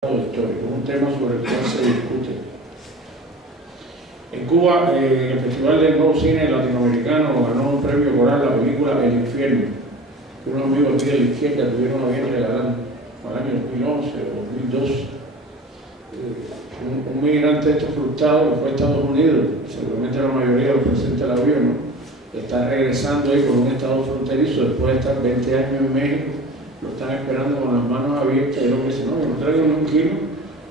histórico, un tema sobre el cual se discute. En Cuba, en el Festival del Nuevo Cine Latinoamericano, ganó un premio Coral la película El Infierno, que unos amigos aquí de la izquierda tuvieron a bien regalar para el año 2011 o 2012. Un migrante de estos frustrados que fue a Estados Unidos, seguramente la mayoría de los presentes la vio, ¿no? Está regresando ahí por un estado fronterizo después de estar 20 años en México. Lo están esperando con las manos abiertas y el hombre dice, no, yo no traigo ni un kilo,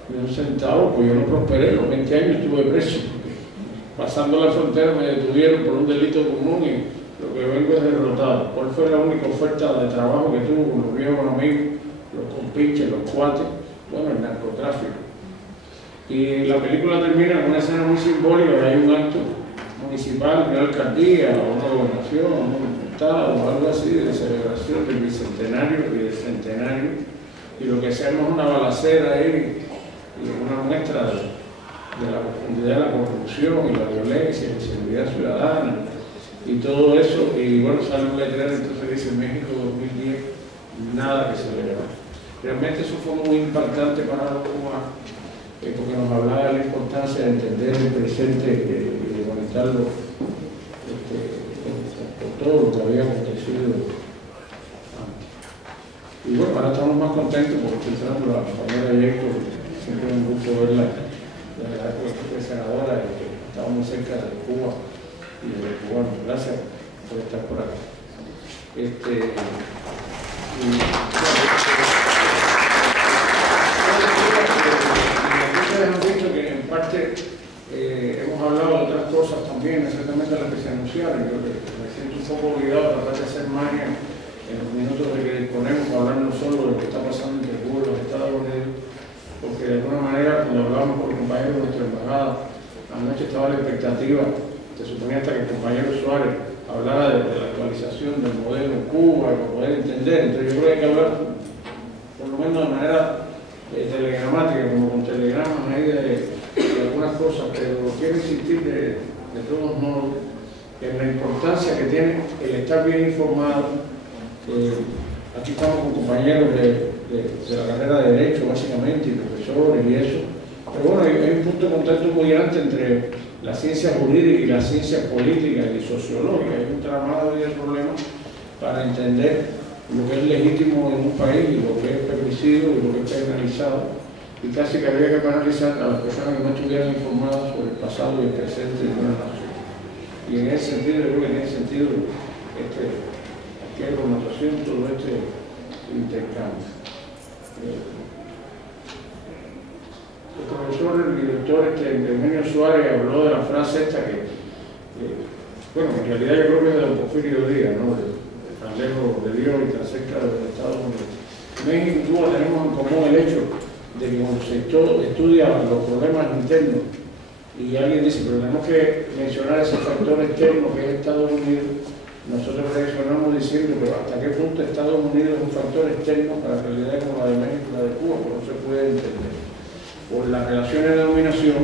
ni un centavo, pues yo no prosperé, los 20 años estuve preso. Pasando la frontera me detuvieron por un delito común y lo que vengo es derrotado. ¿Cuál fue la única oferta de trabajo que tuvo con los viejos amigos, los compinches, los cuates? Bueno, el narcotráfico. Y la película termina con una escena muy simbólica, hay un acto municipal, una alcaldía, una gobernación, un estado, algo así, de celebración del bicentenario y del centenario, y lo que se arma es una balacera ahí, y una muestra de la profundidad de la corrupción y la violencia, la inseguridad ciudadana, y todo eso, y bueno, sale un letrero, entonces dice México 2010, nada que celebrar. Realmente eso fue muy impactante para los cubanos, porque nos hablaba de la importancia de entender el presente y de conectarlo con todo lo que había acontecido antes. Y bueno, ahora estamos más contentos porque estoy entrando la compañera Jacob, siempre es un gusto verla, la época senadora, que estaba muy cerca de Cuba y de los cubanos. Gracias por estar por acá. Ustedes han visto que en parte hemos hablado de otras cosas también, exactamente las que se anunciaron. Yo me siento un poco obligado a tratar de hacer magia en los minutos de que disponemos para hablar no solo de lo que está pasando entre Cuba y los Estados Unidos, porque de alguna manera, cuando hablábamos con los compañeros de nuestra embajada, anoche estaba la expectativa, se suponía hasta que el compañero Suárez hablara de la actualización del modelo en Cuba, para poder entender. Entonces yo creo que hay que hablar, por lo menos de manera telegramática, como con telegramas ahí de algunas cosas, pero quiero insistir de todos modos en la importancia que tiene el estar bien informado. Aquí estamos con compañeros de la carrera de Derecho, básicamente, y profesores y eso. Pero bueno, hay un punto de contacto muy grande entre la ciencia jurídica y la ciencia política y sociológica. Hay un tramado de problemas para entender lo que es legítimo en un país y lo que es permisivo y lo que es penalizado. Y casi que habría que penalizar a las personas que no estuvieran informadas sobre el pasado y el presente de una nación. Y en ese sentido, yo creo que en ese sentido, aquí hay connotación todo este intercambio. El profesor, el director Eugenio Suárez habló de la frase esta bueno, en realidad yo creo que es de Don Porfirio Díaz, ¿no? Tan lejos de Dios y tan cerca de los Estados Unidos. México y Cuba tenemos en común el hecho de que cuando se estudia los problemas internos y alguien dice, pero tenemos que mencionar ese factor externo que es Estados Unidos, nosotros reaccionamos diciendo, pero ¿hasta qué punto Estados Unidos es un factor externo para realidades como la de México y la de Cuba? Pues no se puede entender. Por las relaciones de dominación,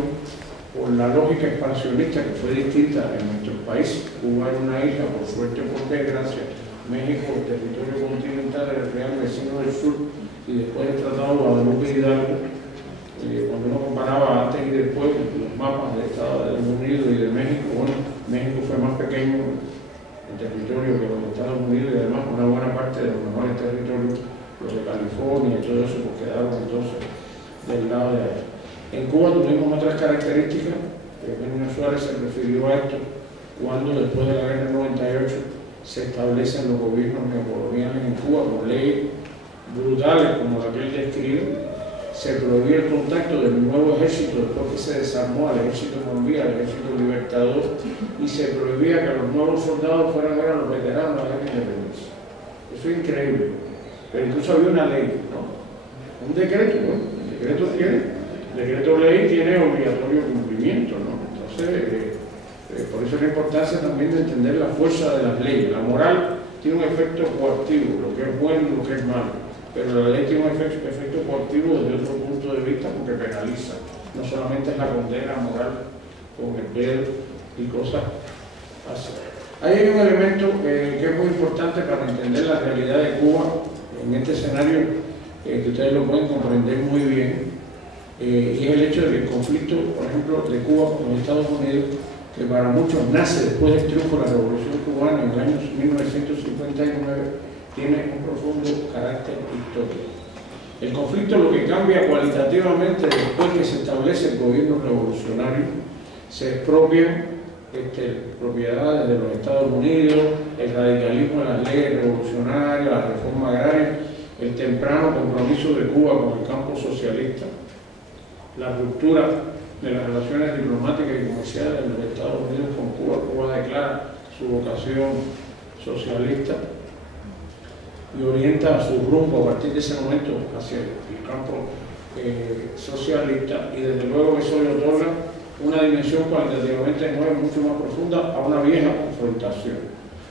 por la lógica expansionista que fue distinta en nuestros países. Cuba era una isla, por suerte o por desgracia. México, el territorio continental, era el real vecino del sur, y después del Tratado de Guadalupe Hidalgo, cuando uno comparaba antes y después los mapas de Estados Unidos y de México, bueno, México fue más pequeño en territorio que los Estados Unidos, y además una buena parte de los mejores territorios, los de California y todo eso, pues quedaron entonces del lado de allá. En Cuba tuvimos otras características, Eugenio Suárez se refirió a esto, cuando después de la guerra del 98 se establecen los gobiernos neocoloniales en Cuba con leyes brutales como la que él describe. Se prohibió el contacto del nuevo ejército después que se desarmó al ejército Mambía, al ejército libertador, y se prohibía que los nuevos soldados fueran a los veteranos de la independencia. Eso es increíble. Pero incluso había una ley, ¿no? Un decreto, ¿no? El decreto ley tiene obligatorio cumplimiento, ¿no? Entonces, por eso la importancia también de entender la fuerza de las leyes. La moral tiene un efecto coactivo, lo que es bueno y lo que es malo. Pero la ley tiene un efecto coactivo desde otro punto de vista porque penaliza. No solamente es la condena moral con el dedo y cosas así. Ahí hay un elemento que es muy importante para entender la realidad de Cuba en este escenario, que ustedes lo pueden comprender muy bien. conflicto, por ejemplo, de Cuba con los Estados Unidos, que para muchos nace después del triunfo de la Revolución Cubana en el año 1959, tiene un profundo carácter histórico. El conflicto lo que cambia cualitativamente después que se establece el gobierno revolucionario, se expropian propiedades de los Estados Unidos, el radicalismo de las leyes revolucionarias, la reforma agraria, el temprano compromiso de Cuba con el campo socialista, la ruptura de las relaciones diplomáticas y comerciales de los Estados Unidos con Cuba. Cuba declara su vocación socialista y orienta su rumbo a partir de ese momento hacia el campo socialista, y desde luego eso le otorga una dimensión cualitativamente nueva y mucho más profunda a una vieja confrontación.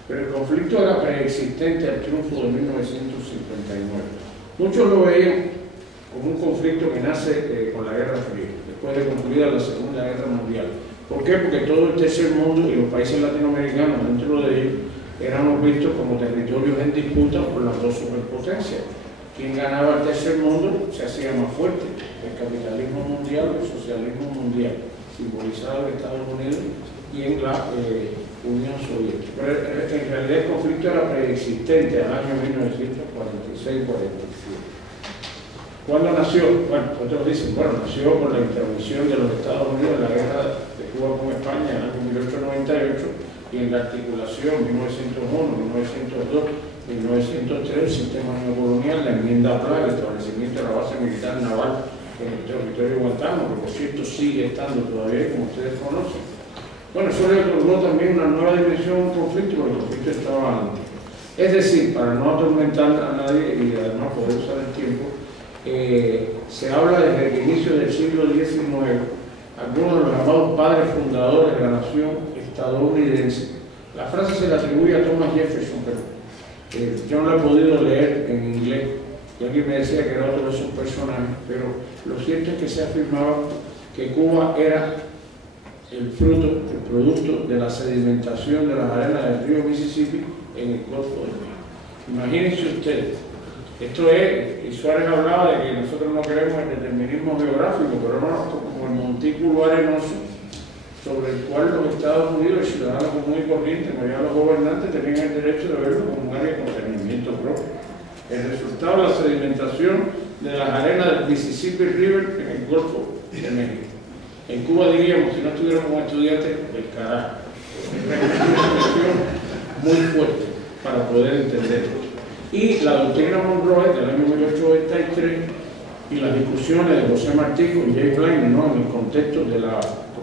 Pero el conflicto era preexistente al triunfo de 1959. Muchos lo veían como un conflicto que nace con la Guerra Fría, después de concluida la Segunda Guerra Mundial. ¿Por qué? Porque todo el tercer mundo y los países latinoamericanos dentro de ellos éramos vistos como territorios en disputa por las dos superpotencias. Quien ganaba el tercer mundo se hacía más fuerte, el capitalismo mundial o el socialismo mundial, simbolizado en Estados Unidos y en la Unión Soviética. Pero en realidad el conflicto era preexistente al año 1946-47. ¿Cuándo nació? Bueno, otros dicen, bueno, nació por la intervención de los Estados Unidos en la guerra de Cuba con España en el año 1898 y en la articulación 1901, 1902, 1903, el sistema neocolonial, la enmienda Pla, el establecimiento de la base militar naval en el territorio de Guantánamo, que por cierto sigue estando todavía, como ustedes conocen. Bueno, eso le otorgó también una nueva dimensión a un conflicto, porque el conflicto estaba antes. Es decir, para no atormentar a nadie y además poder usar el tiempo, se habla desde el inicio del siglo XIX, algunos de los llamados padres fundadores de la nación estadounidense. La frase se le atribuye a Thomas Jefferson, pero yo no la he podido leer en inglés, y alguien me decía que era otro de esos personajes, pero lo cierto es que se afirmaba que Cuba era el fruto, el producto de la sedimentación de las arenas del río Mississippi en el Golfo de México. Imagínense ustedes. Esto es, y Suárez hablaba de que nosotros no queremos el determinismo geográfico, pero no, como el montículo arenoso sobre el cual los Estados Unidos, el ciudadano común y corriente, en realidad los gobernantes tenían el derecho de verlo como un área de contenimiento propio. El resultado de la sedimentación de las arenas del Mississippi River en el Golfo de México. En Cuba diríamos, si no estuviéramos como estudiantes, el carajo. Es una expresión muy fuerte para poder entenderlo. Y la doctrina Monroe del año 1893 y las discusiones de José Martí con Jay Blaine, ¿no?, en el contexto de la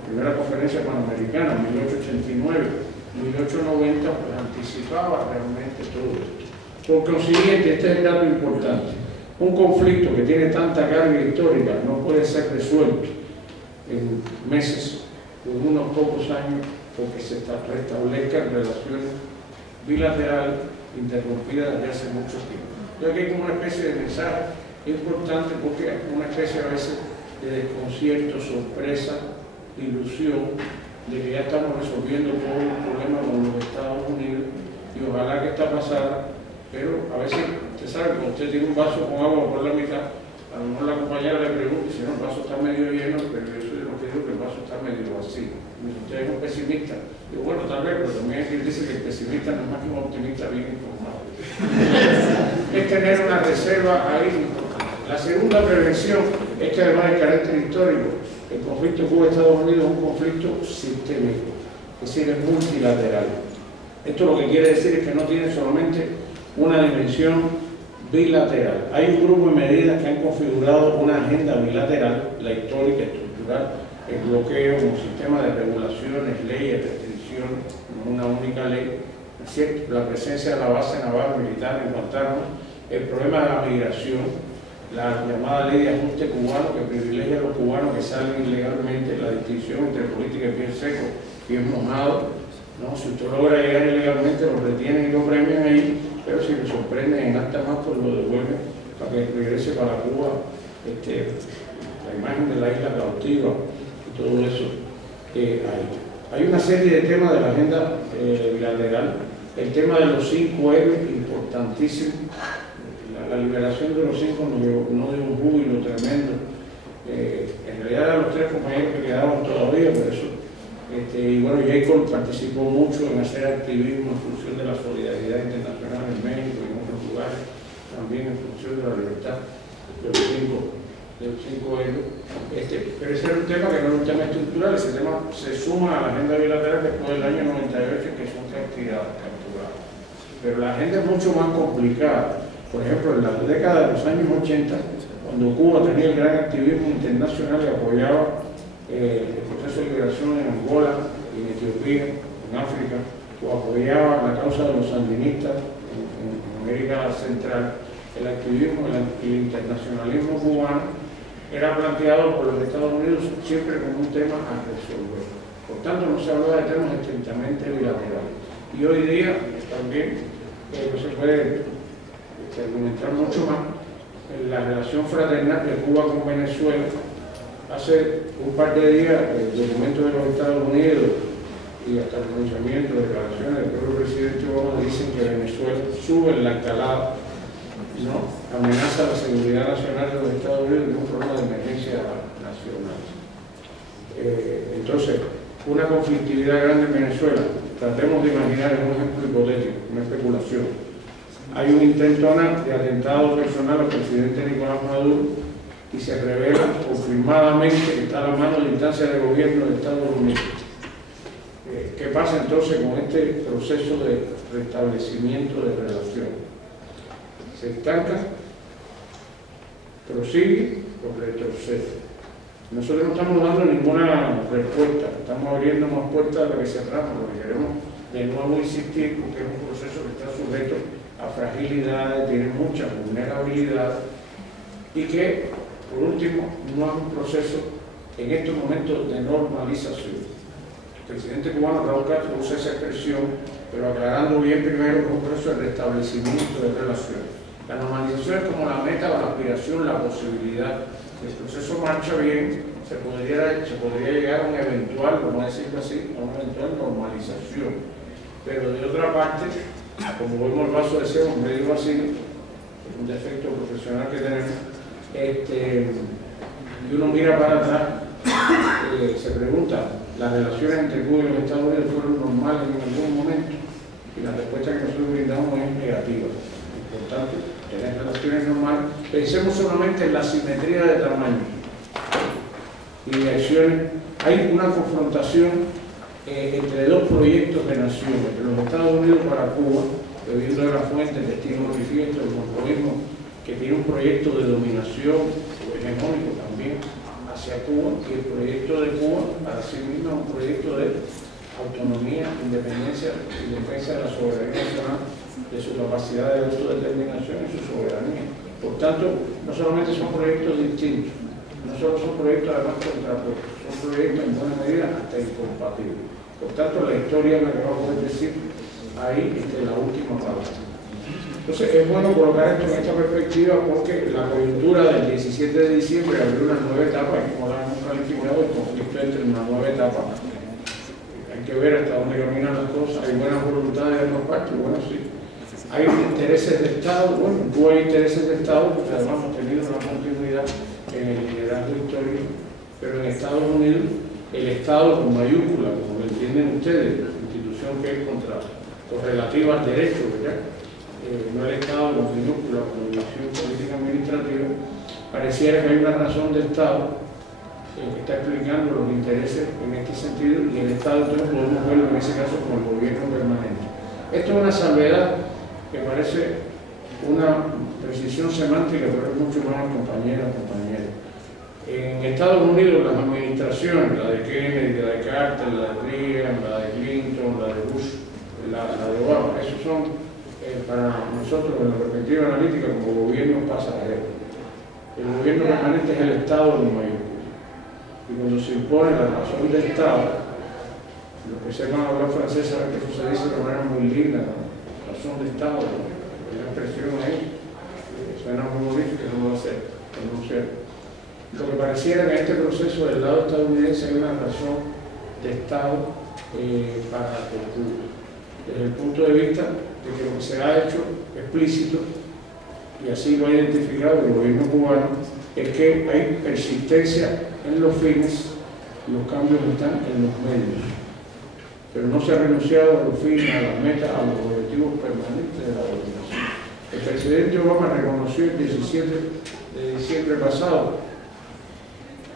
primera conferencia panamericana en 1889-1890, pues anticipaba realmente todo esto. Por consiguiente, este es el dato importante. Un conflicto que tiene tanta carga histórica no puede ser resuelto en meses o en unos pocos años porque se restablezcan relaciones bilaterales interrumpidas desde hace mucho tiempo. Yo aquí hay como una especie de mensaje importante porque hay una especie a veces de desconcierto, sorpresa, ilusión de que ya estamos resolviendo todo el problema con los Estados Unidos y ojalá que esta pasara, pero a veces usted sabe que usted tiene un vaso con agua por la mitad, a lo mejor la compañera le pregunta si no, el vaso está medio lleno, pero yo soy de lo que digo que el vaso está medio vacío. Usted es un pesimista. Digo, bueno, tal vez, pero también hay quien dice que el pesimista no es más que un optimista bien informado. Es tener una reserva ahí. La segunda prevención es que además del carácter histórico, el conflicto Cuba-Estados Unidos es un conflicto sistémico, es decir, es multilateral. Esto lo que quiere decir es que no tiene solamente una dimensión bilateral. Hay un grupo de medidas que han configurado una agenda bilateral, la histórica, estructural, el bloqueo, un sistema de regulaciones, leyes, restricciones, una única ley, ¿cierto?, la presencia de la base naval militar en Guantánamo, el problema de la migración, la llamada ley de ajuste cubano que privilegia a los cubanos que salen ilegalmente, la distinción entre política y piel seco, piel mojado, ¿no? Si usted logra llegar ilegalmente, lo retienen y lo premian ahí, pero si lo sorprenden en alta mar, pues lo devuelven para que regrese para Cuba la imagen de la isla cautiva y todo eso hay una serie de temas de la agenda bilateral. El tema de los 5 héroes, importantísimo. La liberación de los 5 nos dio un júbilo tremendo. En realidad eran los 3 compañeros ECOL participó mucho en hacer activismo en función de la solidaridad internacional en México y en otros lugares, también en función de la libertad de los cinco euros. Pero ese era un tema que no es un tema estructural, ese tema se suma a la agenda bilateral después del año 98, que son 3 actividades capturadas. Pero la agenda es mucho más complicada. Por ejemplo, en la década de los años 80, cuando Cuba tenía el gran activismo internacional y apoyaba el proceso de liberación en Angola, en Etiopía, en África, o apoyaba la causa de los sandinistas en América Central, el activismo, el internacionalismo cubano era planteado por los Estados Unidos siempre como un tema a resolver. Por tanto, no se habla de temas estrictamente bilaterales. Y hoy día también no se puede argumentar mucho más en la relación fraternal de Cuba con Venezuela. Hace un par de días, el documento de los Estados Unidos y hasta el pronunciamiento de declaraciones del propio presidente Obama dicen que Venezuela sube en la escalada, ¿no? Amenaza la seguridad nacional de los Estados Unidos de un problema de emergencia nacional. Entonces, una conflictividad grande en Venezuela, tratemos de imaginar un ejemplo hipotético, una especulación. Hay un intento de atentado personal al presidente Nicolás Maduro y se revela confirmadamente que está a la mano de instancia de gobierno de Estados Unidos. ¿Qué pasa entonces con este proceso de restablecimiento de relación? ¿Se estanca? ¿Prosigue o retrocede? Nosotros no estamos dando ninguna respuesta, estamos abriendo más puertas de las que cerramos, porque queremos de nuevo insistir, porque es un proceso que está sujeto a fragilidades, tiene mucha vulnerabilidad y que, por último, no es un proceso en estos momentos de normalización. El presidente cubano Raúl Castro usa esa expresión, pero aclarando bien primero que es un proceso de restablecimiento de relaciones. La normalización es como la meta, la aspiración, la posibilidad. Si el proceso marcha bien, se podría llegar a un eventual, vamos a decirlo así, a una eventual normalización. Pero de otra parte, como vemos el vaso de ciego medio vacío, es un defecto profesional que tenemos, y uno mira para atrás, se pregunta, ¿las relaciones entre Cuba y los Estados Unidos fueron normales en algún momento? Y la respuesta que nosotros brindamos es negativa. Por tanto, tener relaciones normales, pensemos solamente en la simetría de tamaño y de acciones. Hay una confrontación entre dos proyectos de nación, entre los Estados Unidos para Cuba, debido a la fuente, testigo manifiesto, el conformismo, que tiene un proyecto de dominación o hegemónico también hacia Cuba, y el proyecto de Cuba para sí mismo es un proyecto de autonomía, independencia y defensa de la soberanía nacional, de su capacidad de autodeterminación y su soberanía. Por tanto, no solamente son proyectos distintos, no solo son proyectos además contrapuestos, son proyectos en buena medida hasta incompatibles. Por tanto, la historia me acabo de decir ahí la última parte. Entonces, es bueno colocar esto en esta perspectiva porque la coyuntura del 17 de diciembre abrió una nueva etapa, y como la hemos calificado, el conflicto entre una nueva etapa. Hay que ver hasta dónde caminan las cosas, hay buenas voluntades de ambas partes, bueno, sí. Hay intereses de Estado, bueno, Cuba hay intereses de Estado, porque además hemos tenido una continuidad en el liderazgo histórico, pero en Estados Unidos, el Estado con mayúscula, como lo entienden ustedes, la institución que es contra los relativos al derecho, ¿verdad? No el Estado con minúscula, con división política administrativa, pareciera que hay una razón de Estado que está explicando los intereses en este sentido, y el Estado entonces podemos verlo en ese caso como el gobierno permanente. Esto es una salvedad que parece una precisión semántica, pero es mucho más compañera. En Estados Unidos las administraciones, la de Kennedy, la de Carter, la de Reagan, la de Clinton, la de Bush, la de Obama, esos son para nosotros en la perspectiva analítica como gobierno pasajeros. El gobierno permanente es el Estado en mayúsculas. Y cuando se impone la razón del Estado, los que sepan hablar francés saben que eso se dice de manera muy linda, ¿no? Razón de Estado, ¿no? La expresión ahí suena muy bonito, que no va a ser pronunciar. Lo que pareciera que en este proceso del lado estadounidense hay una razón de Estado para Cuba, desde el punto de vista de que lo que se ha hecho explícito, y así lo ha identificado el gobierno cubano, es que hay persistencia en los fines y los cambios están en los medios. pero no se ha renunciado a los fines, a las metas, a los objetivos permanentes de la dominación. El presidente Obama reconoció el 17 de diciembre pasado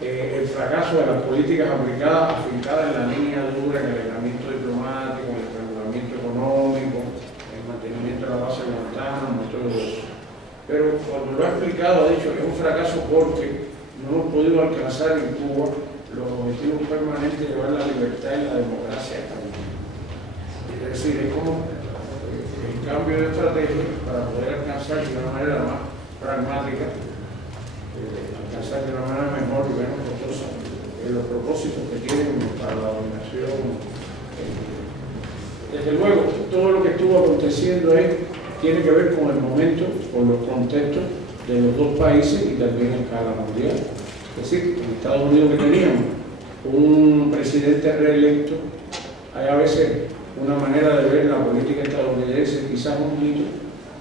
el fracaso de las políticas aplicadas, afincadas en la línea dura, en el aislamiento diplomático, en el regulamiento económico, en el mantenimiento de la base de Guantánamo, todo eso. Pero cuando lo ha explicado, ha dicho que es un fracaso porque no hemos podido alcanzar en Cuba los objetivos permanentes de llevar la libertad y la democracia a cabo. Es decir, es como el cambio de estrategia para poder alcanzar de una manera más pragmática, alcanzar de una manera mejor y menos costosa los propósitos que tienen para la dominación. Desde luego, todo lo que estuvo aconteciendo ahí tiene que ver con el momento, con los contextos de los dos países y también a escala mundial. Es decir, en Estados Unidos que teníamos un presidente reelecto, hay a veces una manera de ver la política estadounidense, quizás un mito,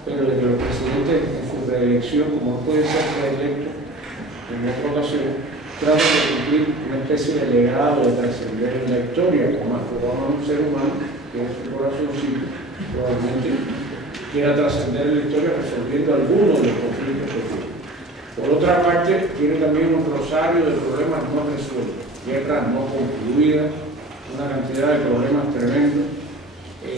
pero de que los presidentes en su reelección, como pueden ser reelectos en otra ocasión, tratan de cumplir una especie de legado, de trascender en la historia, como Obama, un ser humano que en su corazoncito probablemente quiera trascender en la historia resolviendo algunos de los conflictos que tiene. Por otra parte, tiene también un rosario de problemas no resueltos, guerras no concluidas, una cantidad de problemas tremendos.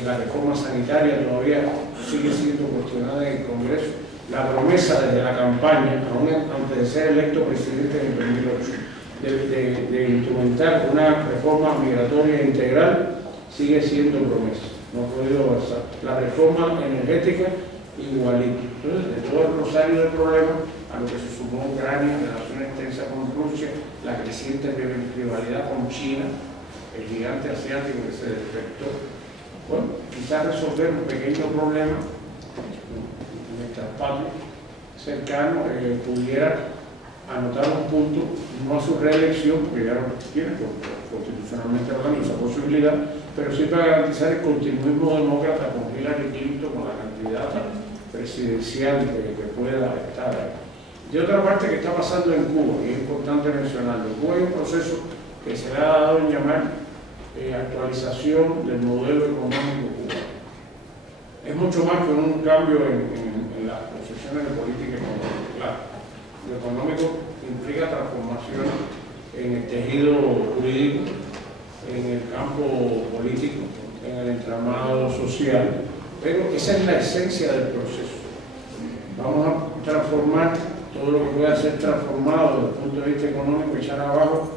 La reforma sanitaria todavía sigue siendo cuestionada en el Congreso. La promesa desde la campaña, aún antes de ser electo presidente en 2008, de instrumentar una reforma migratoria integral, sigue siendo promesa. No ha podido avanzar. La reforma energética, igualito. Entonces, de todo el rosario de problemas, a lo que se sumó Ucrania, relaciones tensas con Rusia, la creciente rivalidad con China, el gigante asiático que se despertó. Bueno, quizás resolver un pequeño problema en nuestras patrias cercano pudiera anotar un punto, no a su reelección, porque ya no tiene constitucionalmente hablando esa posibilidad, pero sí para garantizar el continuismo demócrata con Hillary Clinton, con la candidata presidencial que pueda estar ahí. De otra parte, que está pasando en Cuba, y es importante mencionarlo, Cuba hay un proceso que se le ha dado en llamar actualización del modelo económico cubano. Es mucho más que un cambio en las concepciones de política económica. Claro, lo económico implica transformación en el tejido jurídico, en el campo político, en el entramado social, pero esa es la esencia del proceso. Vamos a transformar todo lo que pueda ser transformado desde el punto de vista económico, echar abajo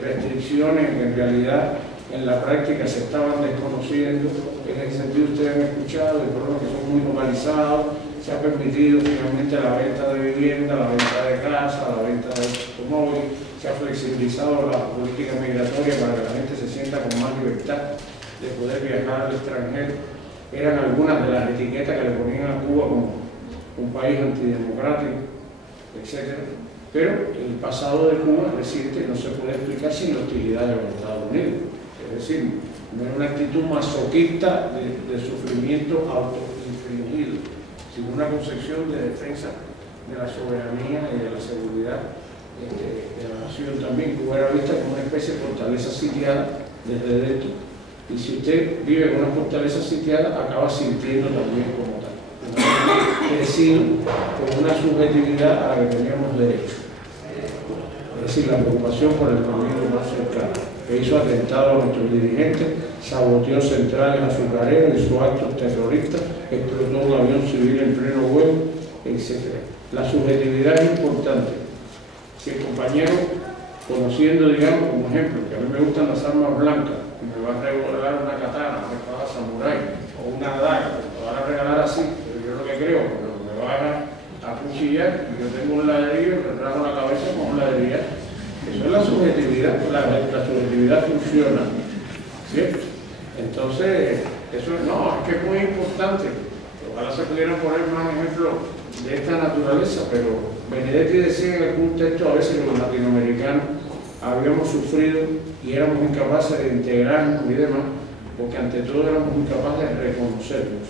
restricciones que en realidad en la práctica se estaban desconociendo. En ese sentido ustedes han escuchado de problemas que son muy normalizados, se ha permitido finalmente la venta de vivienda, la venta de casa, la venta de automóviles, se ha flexibilizado la política migratoria para que la gente se sienta con más libertad de poder viajar al extranjero. Eran algunas de las etiquetas que le ponían a Cuba como un país antidemocrático, etc. Pero el pasado de Cuba reciente no se puede explicar sin la hostilidad de los Estados Unidos. Es decir, no es una actitud masoquista de sufrimiento autoinfligido, sino una concepción de defensa de la soberanía y de la seguridad de la nación también. Cuba era vista como una especie de fortaleza sitiada desde dentro. Y si usted vive en una fortaleza sitiada, acaba sintiendo también como tal. Crecido con una subjetividad a la que teníamos derecho. Es decir, la preocupación por el peligro más cercano, que hizo atentado a nuestros dirigentes, saboteó centrales azucareras y sus actos terroristas, explotó un avión civil en pleno vuelo, etc. La subjetividad es importante. Si el compañero, conociendo, digamos, como ejemplo, que a mí me gustan las armas blancas, y me va a regalar una katana, una espada samurái, o una daga, me van a regalar así, pero yo lo que creo, pero me va a cuchillar, y yo tengo un ladrillo, me trajo la cabeza con un ladrillo. Eso es la subjetividad, la subjetividad funciona, ¿cierto? Entonces, eso no, es que es muy importante. Ojalá se pudieran poner más ejemplos de esta naturaleza, pero Benedetti decía en algún texto, a veces los latinoamericanos habíamos sufrido y éramos incapaces de integrarnos y demás, porque ante todo éramos incapaces de reconocernos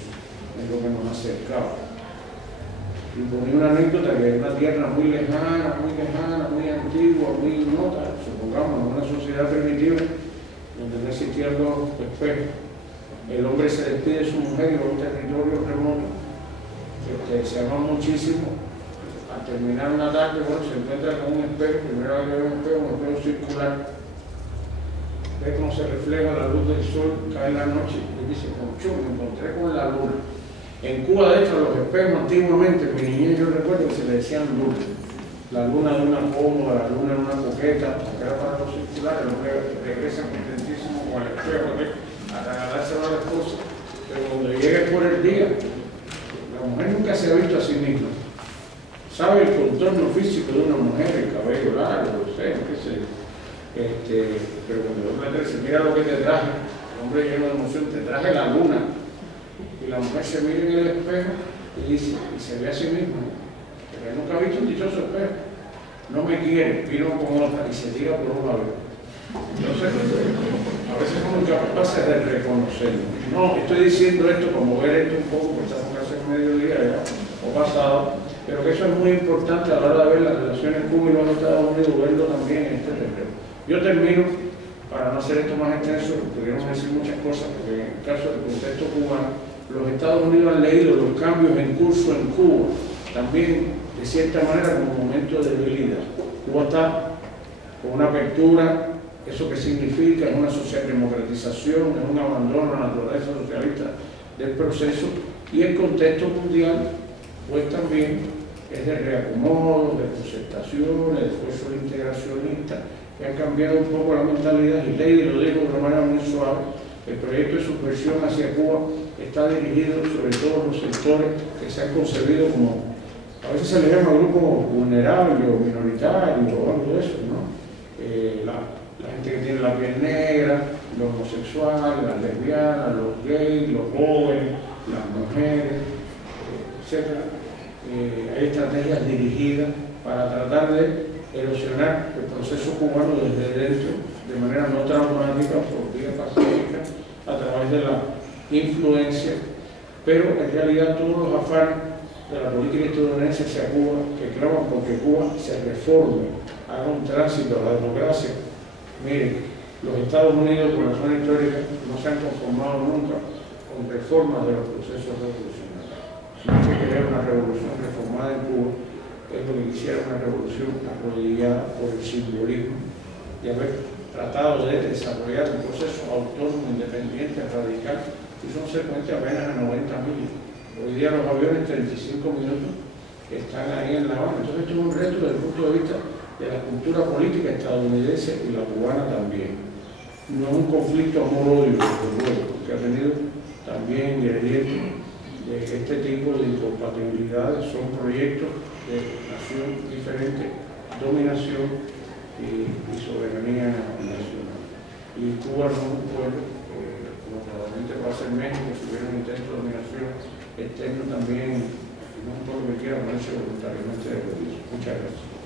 en lo que nos acercaba. Y ponía una anécdota que es una tierra muy lejana, muy antigua, muy nota, supongamos, en una sociedad primitiva, donde no existían los espejos. El hombre se despide de su mujer y va a un territorio remoto, se ama muchísimo. Al terminar una tarde, bueno, se encuentra con un espejo, primero vez que ve un espejo circular, ve cómo se refleja la luz del sol, cae la noche y dice, concho, me encontré con la luna. En Cuba, de hecho, los espejos antiguamente, en mi niñez yo recuerdo que se le decían luna. La luna de una cómoda, la luna de una coqueta, porque era para los circulares, el hombre regresa contentísimo con el espejo a regalarse a la esposa. Pero cuando llegue por el día, la mujer nunca se ha visto a sí misma. Sabe el contorno físico de una mujer, el cabello largo, los senos, qué sé yo. Pero cuando el hombre dice, mira lo que te traje, el hombre lleno de emoción, te traje la luna. Y la mujer se mira en el espejo y dice, y se ve a sí misma, pero nunca ha visto un dichoso espejo. No me quiere, vino con otra y se tira por una vez. Entonces, a veces somos incapaces de reconocerlo. No, estoy diciendo esto como ver esto un poco, porque estamos casi en mediodía ya, o pasado, pero que eso es muy importante a la hora de ver las relaciones Cuba y los Estados Unidos, verlo también en este terreno. Yo termino, para no hacer esto más extenso, pudiéramos decir muchas cosas, porque en el caso del contexto cubano, los Estados Unidos han leído los cambios en curso en Cuba, también de cierta manera como un momento de debilidad. Cuba está con una apertura, eso que significa es una social democratización, es un abandono a la naturaleza socialista del proceso, y el contexto mundial pues también es de reacomodo, de concertación, de esfuerzos integracionistas que han cambiado un poco la mentalidad. Y Lady lo dijo de una manera muy suave: el proyecto de subversión hacia Cuba está dirigido sobre todos los sectores que se han concebido como, a veces se les llama grupos vulnerables o minoritarios o algo de eso, ¿no? La gente que tiene la piel negra, los homosexuales, las lesbianas, los gays, los jóvenes, las mujeres, etc. Hay estrategias dirigidas para tratar de erosionar el proceso cubano desde dentro, de manera no traumática, por vía pacífica, a través de la influencia, pero en realidad todos los afanes de la política estadounidense hacia Cuba, que claman porque Cuba se reforme, haga un tránsito a la democracia. Miren, los Estados Unidos, por razones históricas, no se han conformado nunca con reformas de los procesos revolucionarios. Si no se quería una revolución reformada en Cuba, es lo que quisiera una revolución arrodillada por el simbolismo de haber tratado de desarrollar un proceso autónomo, independiente, radical, y son secuencias apenas a 90 millas. Hoy día los aviones 35 minutos están ahí en La Habana. Entonces esto es un reto desde el punto de vista de la cultura política estadounidense y la cubana también. No es un conflicto amor-odio, porque ha tenido también ingredientes de este tipo de incompatibilidades. Son proyectos de nación diferente, dominación y soberanía nacional. Y Cuba no es un pueblo, como probablemente va a ser México, si hubiera un intento de dominación externo también, no es un pueblo que quiera ponerse voluntariamente de rodillas. Muchas gracias.